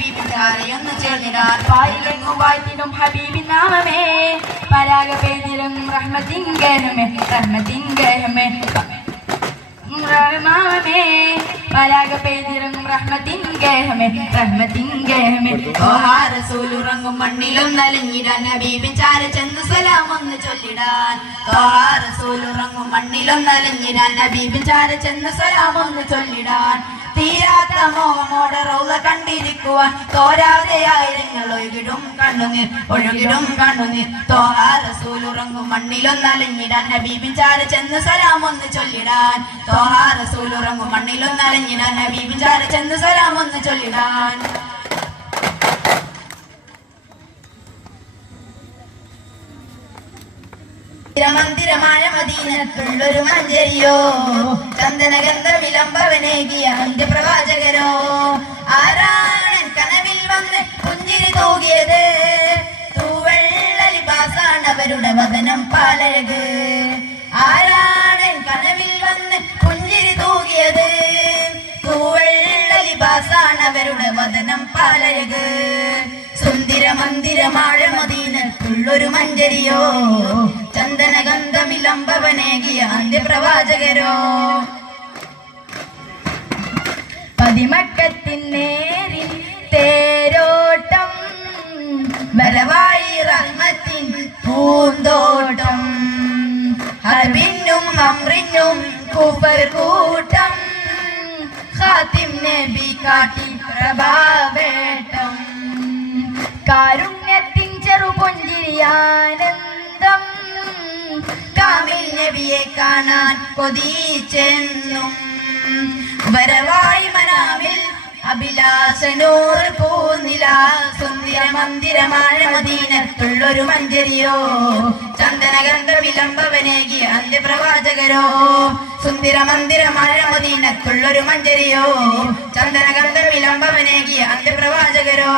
ഹബീബിൻ ചാരയൊന്ന് ചേർന്നിടാൻ പായിലെങ്ങും വാഴ്ത്തിടും ഹബീബി നാമമേ പരാഗ ഗഹമേ റഹ്മത്തിൻ ഗഹമേ റഹ്മാമേ പരാഗ ഗഹമേ റഹ്മത്തിൻ ഗഹമേ ഓഹാ റസൂൽ ഉറങ്ങും മണ്ണിലും നലഞ്ഞിടാൻ ഹബീബിൻ ചാര ചെന്ന് സലാം ഒന്ന് ചൊല്ലിടാൻ ഓഹാ റസൂൽ ഉറങ്ങും മണ്ണിലും നലഞ്ഞിടാൻ ഹബീബിൻ ചാര ചെന്ന് സലാം ഒന്ന് ചൊല്ലിടാൻ. തീരാത്ത റൗല കണ്ടിരിക്കുവാൻ തോരാതെ ആയിരങ്ങൾ ഒഴുകിടും കണ്ണുനീർ ഒഴുകിടും കണ്ണുനീർ. തോഹാ റസൂൽ ഉറങ്ങും മണ്ണിലൊന്നലഞ്ഞിടാൻ ഹബീബിൻ ചാര ചെന്ന് സലാം ഒന്ന് ചൊല്ലിടാൻ. തോഹാ റസൂൽ ഉറങ്ങും മണ്ണിലൊന്നലഞ്ഞിടാൻ ഹബീബിൻ ചാര ചെന്ന് സലാം ഒന്ന് ചൊല്ലിടാൻ. മന്ദിരമായ മദീനത്തുള്ളൊരു മഞ്ചരിയോ? ചന്ദനഗന്ധ വിളംബവനേകിയ അന്ത്യ പ്രവാചകരോ ആരാണ് കനവിൽ വന്ന് പുഞ്ചിരി തൂകിയത്? തൂവെള്ള ലിബാസാണ് അവരുടെ വതനം പാലഴക്. ആരാണ് കനവിൽ വന്ന് പുഞ്ചിരി തൂകിയത്? തൂവെള്ള ലിബാസാണ് അവരുടെ വതനം പാലഴക്. സുന്ദര മന്ദിരമാഴ മദീനത്തുള്ളൊരു മഞ്ചരിയോ? ചന്ദനഗന്ധമിലംബവനേകിയ അന്ത്യപ്രവാചകരോ. പതിമക്കത്തിൻ നേരിൽ തേരോട്ടം വരവായി റഹ്മത്തിൻ പൂന്തോട്ടം. ഹർബിന്നും ഹംറിനും കൂപ്പർ കൂട്ടം ഖാത്തിം നബി കാട്ടി പ്രഭാവേട്ടം. കാരുണ്യത്തിൻ ചെറുപുഞ്ചിരിയാനന്ദം കാമിൽ നബിയെ കാണാൻ കൊതിച്ചെന്നും വരവായി മനാമിൽ അഭിലാഷനൂർ പൂനില സുന്ദര മന്ദിരമായ മദീനത്തുള്ളൊരു മഞ്ചരിയോ? ചന്ദനഗന്ധ വിളംബവനേകിയ അന്ത്യപ്രവാചകരോ? സുന്ദര മന്ദിരമായ മദീനത്തുള്ളൊരു മഞ്ചരിയോ? ചന്ദനഗന്ധ വിളംബവനേകിയ അന്ത്യപ്രവാചകരോ?